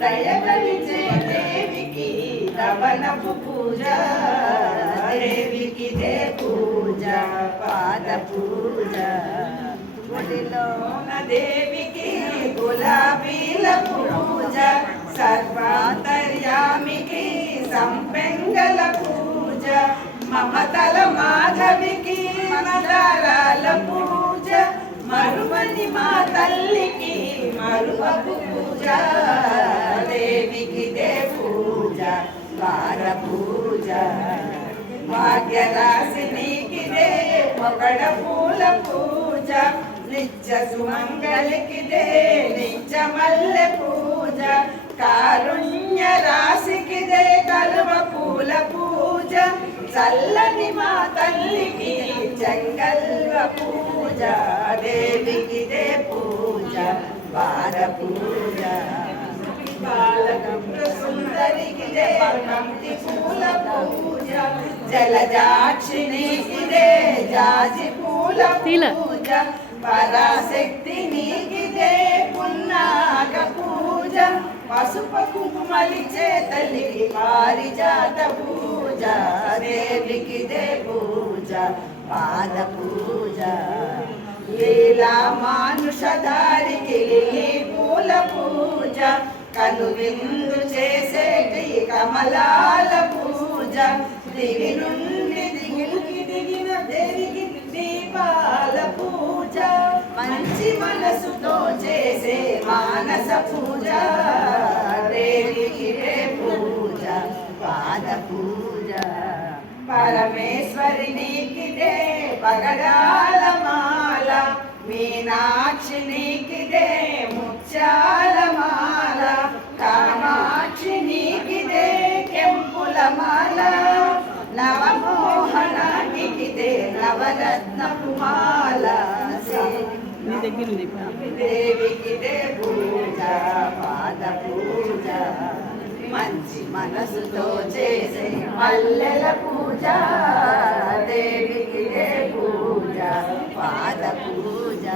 దయగలిచే దేవికి దవనపు పూజ దేవికి దే పూజ పాద పూజ గుడిలోన దేవికి గులాబీల పూజ సర్వాంతర్యామికి సంపెంగల పూజ మమతల మాధవికి మందారాల పూజ మరువని మా తల్లికి మరువపు పూజ దేవికి దే పూజ వార పూజ భాగ్యరాశినికి దే ఒకడ పూల పూజ నిత్య సుమంగళికి దే నిత్య మల్లె పూజ కారుణ్య రాశికి దే కలువ పూల పూజ చల్లని మా తల్లికి చెంగల్వ పూజ దేవికి దే పూజ వార పూజ బాలకృష్ణ సుందరికి దే పంక్తి పూల పూజ జలజాక్షినికి దే జాజి పూల పూజ పరాశక్తి నీకి దే పున్నాగ పూజ పసుపు కుంకుమలిచే తల్లికి పారిజాత పూజ దేవికి దే పూజ పాద పూజ లీలా మానుషధారికి పూల పూజ కను విందు చేసేటి కమలాల పూజ దివి నుండి దిగులుకి దిగిన దేవికి దీపాల పూజ మంచి మనసుతో చేసే మానస పూజ దేవికి దే పూజ పాద పూజ పరమేశ్వరి నీకి దే పగడాల మాల మీనాక్షి నీకి దే ముత్యాల మాల కామాక్షి నీకి దే కెంపుల మాల నవమోహనానికి దే నవరత్నపు మాల దేవికి దే పూజ పాద పూజ మంచి మనసుతో చేసే మల్లెల పూజ దేవికి దే పూజ పాద పూజ